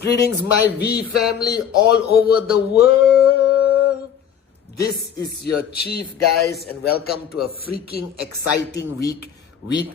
Greetings, my V family all over the world. This is your chief, guys, and welcome to a freaking exciting week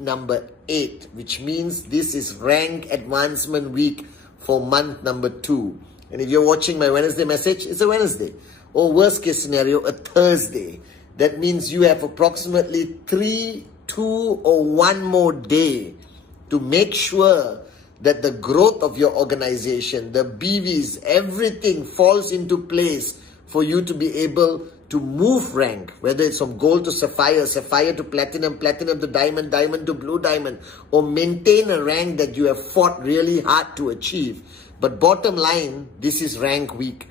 number 8, which means this is rank advancement week for month number 2. And if you're watching my Wednesday message, it's a Wednesday. Or worst case scenario, a Thursday. That means you have approximately 3, 2, or 1 more day to make sure that the growth of your organization, the BVs, everything falls into place for you to be able to move rank, whether it's from gold to sapphire, sapphire to platinum, platinum to diamond, diamond to blue diamond, or maintain a rank that you have fought really hard to achieve. But bottom line, this is rank week.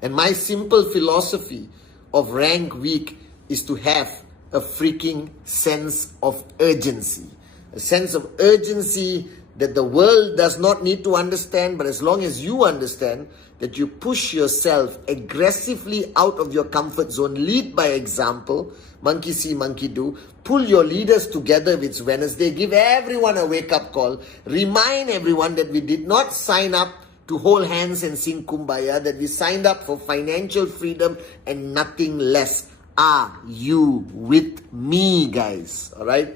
And my simple philosophy of rank week is to have a freaking sense of urgency. A sense of urgency that the world does not need to understand, but as long as you understand that you push yourself aggressively out of your comfort zone, lead by example, monkey see, monkey do, pull your leaders together if it's Wednesday, give everyone a wake-up call, remind everyone that we did not sign up to hold hands and sing Kumbaya, that we signed up for financial freedom and nothing less. Are you with me, guys? All right?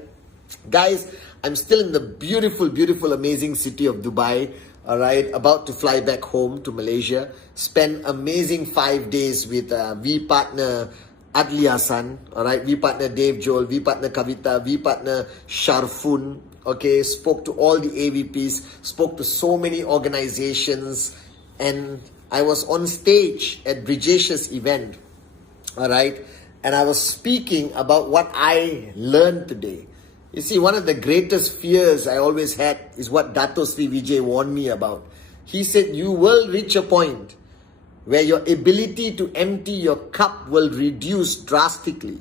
Guys, I'm still in the beautiful, amazing city of Dubai, all right, about to fly back home to Malaysia, spend amazing 5 days with V partner Adli Hassan, all right, V partner Dave Joel, V partner Kavita, V partner Sharfun, okay, spoke to all the AVPs, spoke to so many organizations, and I was on stage at Brijesh's event, all right, and I was speaking about what I learned today. You see, one of the greatest fears I always had is what Dato Sri Vijay warned me about. He said, you will reach a point where your ability to empty your cup will reduce drastically.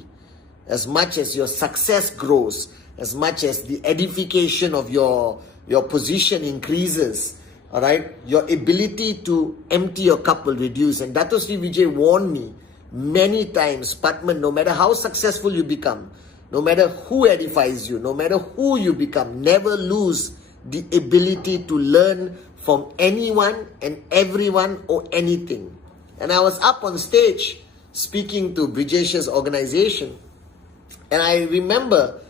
As much as your success grows, as much as the edification of your position increases, all right, your ability to empty your cup will reduce. And Dato Sri Vijay warned me many times, Pathma, no matter how successful you become, no matter who edifies you, no matter who you become, never lose the ability to learn from anyone and everyone or anything. And I was up on stage speaking to Brijesh's organization, and I remember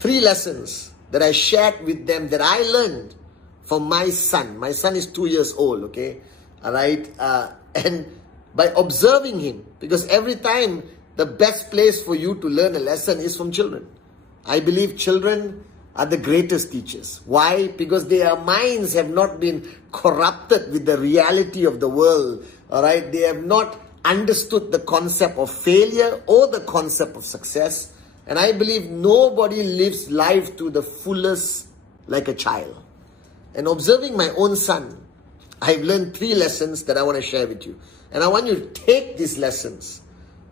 3 lessons that I shared with them that I learned from my son. My son is 2 years old, okay? All right? And by observing him, because every time the best place for you to learn a lesson is from children. I believe children are the greatest teachers. Why? Because their minds have not been corrupted with the reality of the world. All right? They have not understood the concept of failure or the concept of success. And I believe nobody lives life to the fullest like a child. And observing my own son, I've learned 3 lessons that I want to share with you. And I want you to take these lessons.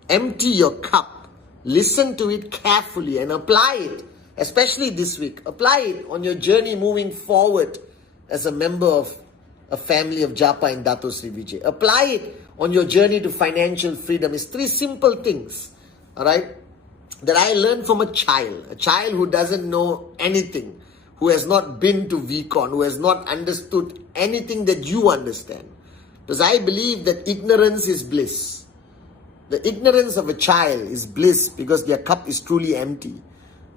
Empty your cup, listen to it carefully and apply it, especially this week. Apply it on your journey moving forward as a member of a family of Japa and Dato Sri Vijay. Apply it on your journey to financial freedom. It's 3 simple things, all right, that I learned from a child who doesn't know anything, who has not been to VCon, who has not understood anything that you understand. Because I believe that ignorance is bliss. The ignorance of a child is bliss because their cup is truly empty.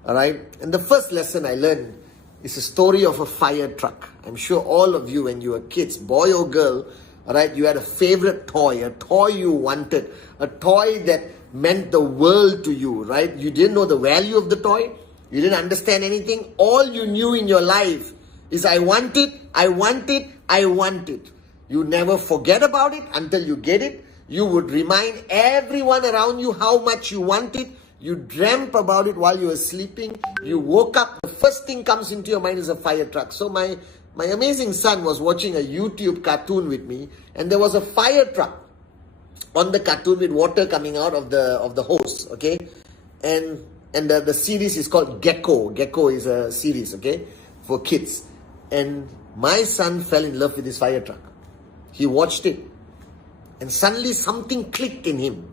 All right? And the first lesson I learned is a story of a fire truck. I'm sure all of you, when you were kids, boy or girl, all right, you had a favorite toy, a toy you wanted, a toy that meant the world to you, right? You didn't know the value of the toy. You didn't understand anything. All you knew in your life is I want it, I want it, I want it. You never forget about it until you get it. You would remind everyone around you how much you want it. You dreamt about it while you were sleeping. You woke up. The first thing comes into your mind is a fire truck. So my amazing son was watching a YouTube cartoon with me, and there was a fire truck on the cartoon with water coming out of the hose. Okay, and the series is called Gecko. Gecko is a series, okay, for kids. And my son fell in love with this fire truck. He watched it, and suddenly something clicked in him.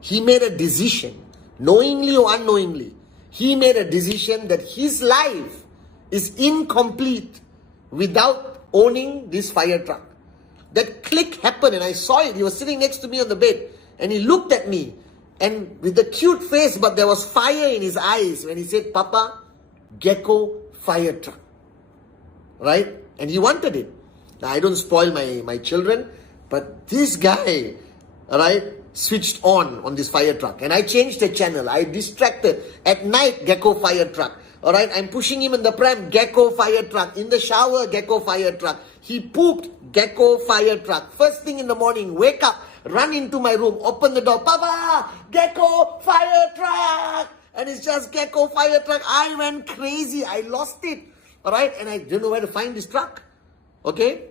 He made a decision, knowingly or unknowingly. He made a decision that his life is incomplete without owning this fire truck. That click happened, and I saw it. He was sitting next to me on the bed, and he looked at me, and with a cute face, but there was fire in his eyes when he said, "Papa, Gecko fire truck." Right? And he wanted it. Now, I don't spoil my children, but this guy, right, switched on this fire truck. And I changed the channel. I distracted. At night, Gecko fire truck. All right, I'm pushing him in the pram, Gecko fire truck. In the shower, Gecko fire truck. He pooped, Gecko fire truck. First thing in the morning, wake up, run into my room, open the door, "Papa, Gecko fire truck." And it's just Gecko fire truck. I went crazy. I lost it. All right, and I didn't know where to find this truck. Okay,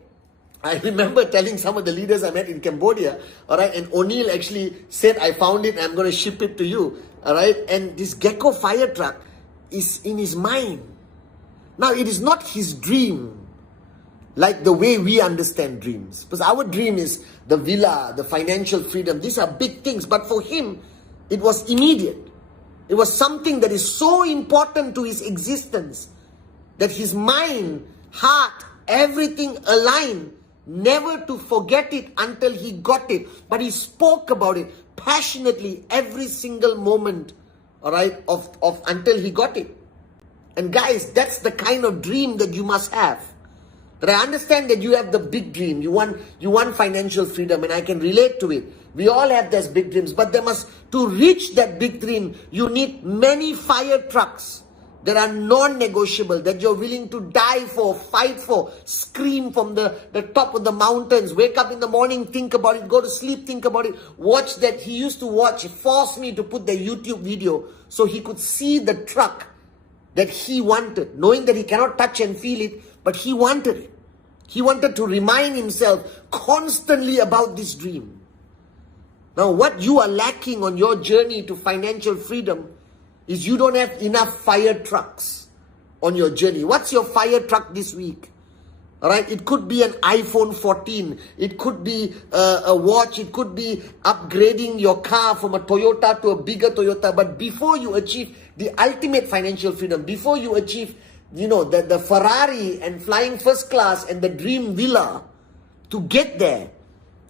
I remember telling some of the leaders I met in Cambodia, all right, and O'Neill actually said, "I found it and I'm going to ship it to you." All right, and this Gecko fire truck is in his mind. Now, it is not his dream like the way we understand dreams. Because our dream is the villa, the financial freedom. These are big things. But for him, it was immediate. It was something that is so important to his existence that his mind, heart, everything aligned, never to forget it until he got it. But he spoke about it passionately every single moment, all right, of until he got it. And guys, that's the kind of dream that you must have. That I understand that you have the big dream. You want financial freedom, and I can relate to it. We all have those big dreams, but to reach that big dream, you need many fire trucks that are non-negotiable, that you're willing to die for, fight for, scream from the top of the mountains, wake up in the morning, think about it, go to sleep, think about it, watch that. He used to watch, force me to put the YouTube video so he could see the truck that he wanted, knowing that he cannot touch and feel it, but he wanted it. He wanted to remind himself constantly about this dream. Now, what you are lacking on your journey to financial freedom is you don't have enough fire trucks on your journey. What's your fire truck this week? All right, it could be an iPhone 14. It could be a watch. It could be upgrading your car from a Toyota to a bigger Toyota. But before you achieve the ultimate financial freedom, before you achieve, the Ferrari and flying first class and the dream villa, to get there,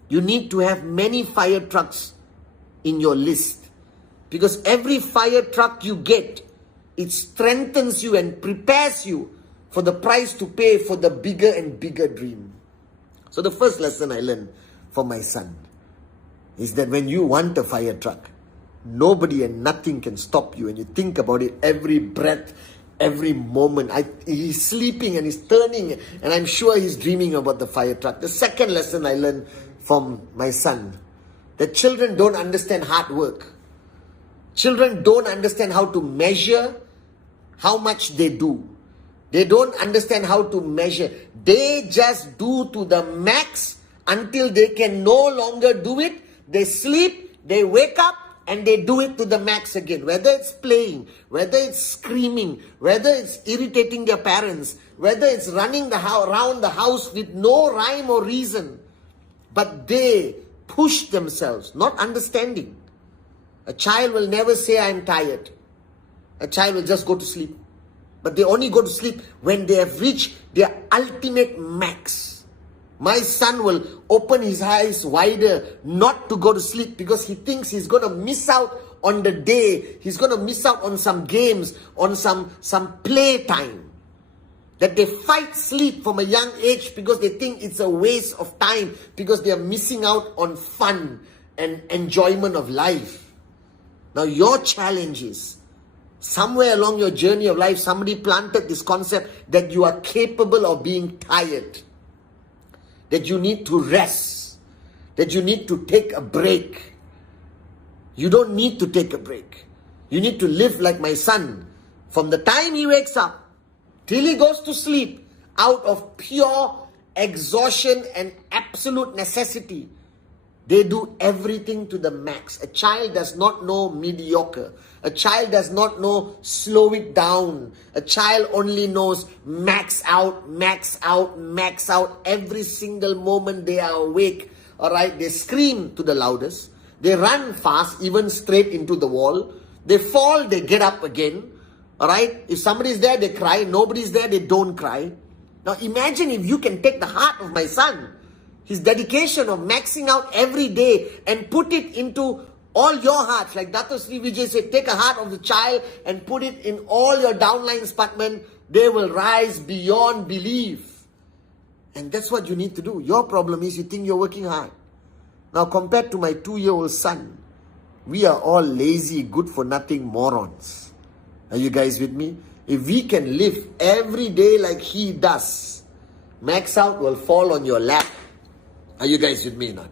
you need to have many fire trucks in your list. Because every fire truck you get, it strengthens you and prepares you for the price to pay for the bigger and bigger dream. So the first lesson I learned from my son is that when you want a fire truck, nobody and nothing can stop you. And you think about it every breath, every moment. He's sleeping and he's turning, and I'm sure he's dreaming about the fire truck. The second lesson I learned from my son, that children don't understand hard work. Children don't understand how to measure how much they do. They don't understand how to measure. They just do to the max until they can no longer do it. They sleep, they wake up, and they do it to the max again. Whether it's playing, whether it's screaming, whether it's irritating their parents, whether it's running around the house with no rhyme or reason. But they push themselves, not understanding. A child will never say, "I'm tired." A child will just go to sleep. But they only go to sleep when they have reached their ultimate max. My son will open his eyes wider not to go to sleep because he thinks he's going to miss out on the day. He's going to miss out on some games, on some play time. That they fight sleep from a young age because they think it's a waste of time, because they are missing out on fun and enjoyment of life. Now your challenge is, somewhere along your journey of life, somebody planted this concept that you are capable of being tired, that you need to rest, that you need to take a break. You don't need to take a break. You need to live like my son. From the time he wakes up till he goes to sleep, out of pure exhaustion and absolute necessity, they do everything to the max. A child does not know mediocre. A child does not know slow it down. A child only knows max out, max out, max out. Every single moment they are awake, all right, they scream to the loudest. They run fast, even straight into the wall. They fall, they get up again. All right, if somebody is there, they cry. Nobody is there, they don't cry. Now imagine if you can take the heart of my son, his dedication of maxing out every day, and put it into all your hearts. Like Dato Sri Vijay said, take a heart of the child and put it in all your downlines, Pathman. They will rise beyond belief. And that's what you need to do. Your problem is you think you're working hard. Now compared to my 2-year-old son, we are all lazy, good for nothing morons. Are you guys with me? If we can live every day like he does, max out will fall on your lap. Are you guys with me now?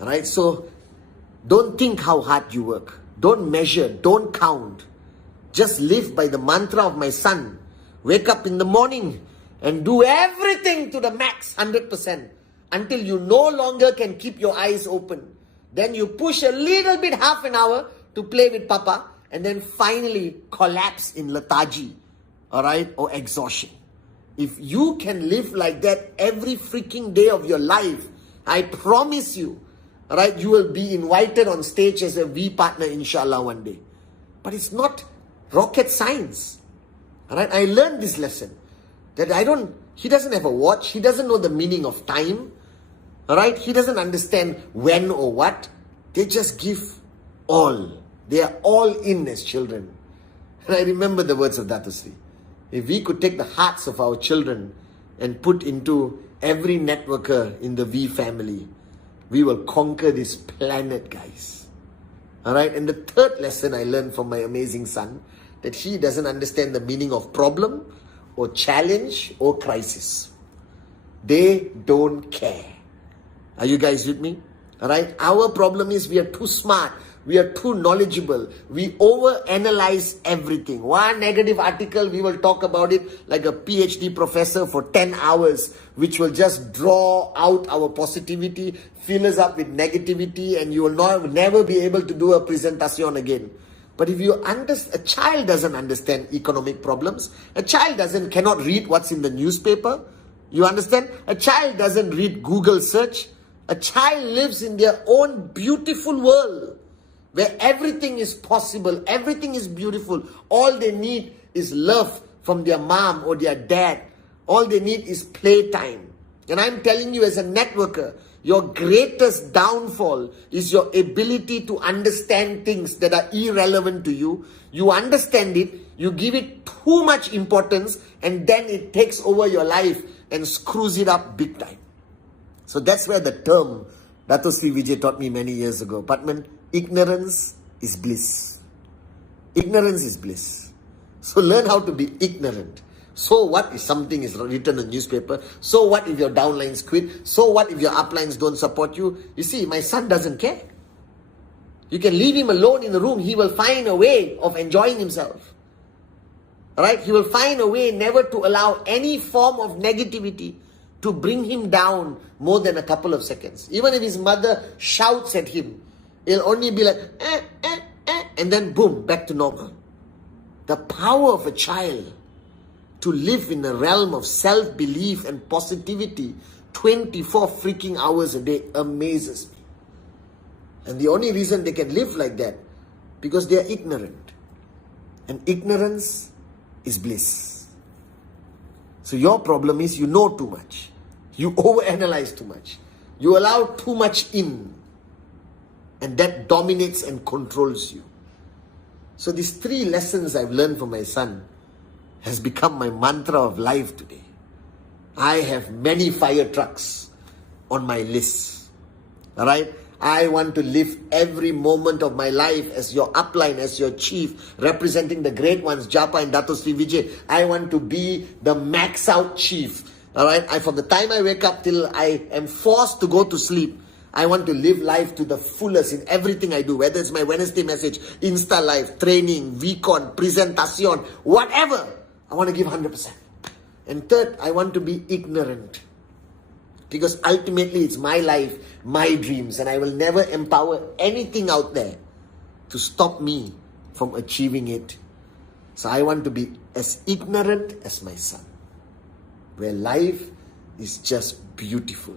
Alright, so don't think how hard you work. Don't measure, don't count. Just live by the mantra of my son. Wake up in the morning and do everything to the max, 100%, until you no longer can keep your eyes open. Then you push a little bit, half an hour, to play with Papa, and then finally collapse in lethargy, alright, or exhaustion. If you can live like that every freaking day of your life, I promise you, alright, you will be invited on stage as a V partner, inshallah, one day. But it's not rocket science. Alright, I learned this lesson. That he doesn't have a watch, he doesn't know the meaning of time. Alright, he doesn't understand when or what. They just give all. They are all in as children. And I remember the words of Dato Sri. If we could take the hearts of our children and put into every networker in the V family, we will conquer this planet, guys. Alright, and the third lesson I learned from my amazing son, that he doesn't understand the meaning of problem or challenge or crisis. They don't care. Are you guys with me? Alright, our problem is we are too smart. We are too knowledgeable. We overanalyze everything. One negative article, we will talk about it like a PhD professor for 10 hours, which will just draw out our positivity, fill us up with negativity, and you will never be able to do a presentation again. But if you understand, a child doesn't understand economic problems. A child cannot read what's in the newspaper. You understand? A child doesn't read Google search. A child lives in their own beautiful world, where everything is possible, everything is beautiful. All they need is love from their mom or their dad. All they need is playtime. And I'm telling you, as a networker, your greatest downfall is your ability to understand things that are irrelevant to you. You understand it, you give it too much importance, and then it takes over your life and screws it up big time. So that's where the term Dato Sri Vijay taught me many years ago. Pathman, ignorance is bliss. Ignorance is bliss. So learn how to be ignorant. So what if something is written in the newspaper? So what if your downlines quit? So what if your uplines don't support you? You see, my son doesn't care. You can leave him alone in the room. He will find a way of enjoying himself. Alright? He will find a way never to allow any form of negativity to bring him down more than a couple of seconds. Even if his mother shouts at him, he'll only be like, and then boom, back to normal. The power of a child to live in a realm of self-belief and positivity 24 freaking hours a day amazes me. And the only reason they can live like that, because they are ignorant. And ignorance is bliss. So your problem is you know too much. You overanalyze too much. You allow too much in. And that dominates and controls you. So these 3 lessons I've learned from my son has become my mantra of life today. I have many fire trucks on my list. Alright? I want to live every moment of my life as your upline, as your chief, representing the great ones, Japa and Dato Sri Vijay. I want to be the max out chief. Alright? From the time I wake up till I am forced to go to sleep, I want to live life to the fullest in everything I do, whether it's my Wednesday message, Insta Live, training, VCon, presentation, whatever. I want to give 100%. And third, I want to be ignorant. Because ultimately it's my life, my dreams, and I will never empower anything out there to stop me from achieving it. So I want to be as ignorant as my son, where life is just beautiful,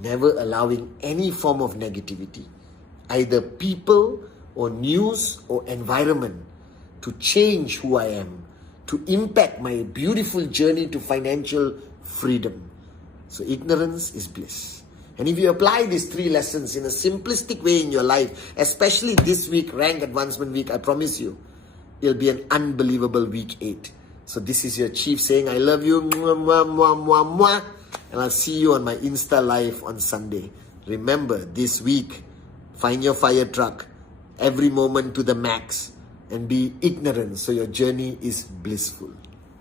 never allowing any form of negativity, either people or news or environment, to change who I am, to impact my beautiful journey to financial freedom. So ignorance is bliss. And if you apply these 3 lessons in a simplistic way in your life, especially this week, Rank Advancement Week, I promise you, it'll be an unbelievable week 8. So this is your chief saying, I love you, mwah, mwah, mwah, mwah, mwah. And I'll see you on my Insta Live on Sunday. Remember, this week, find your fire truck, every moment to the max, and be ignorant so your journey is blissful.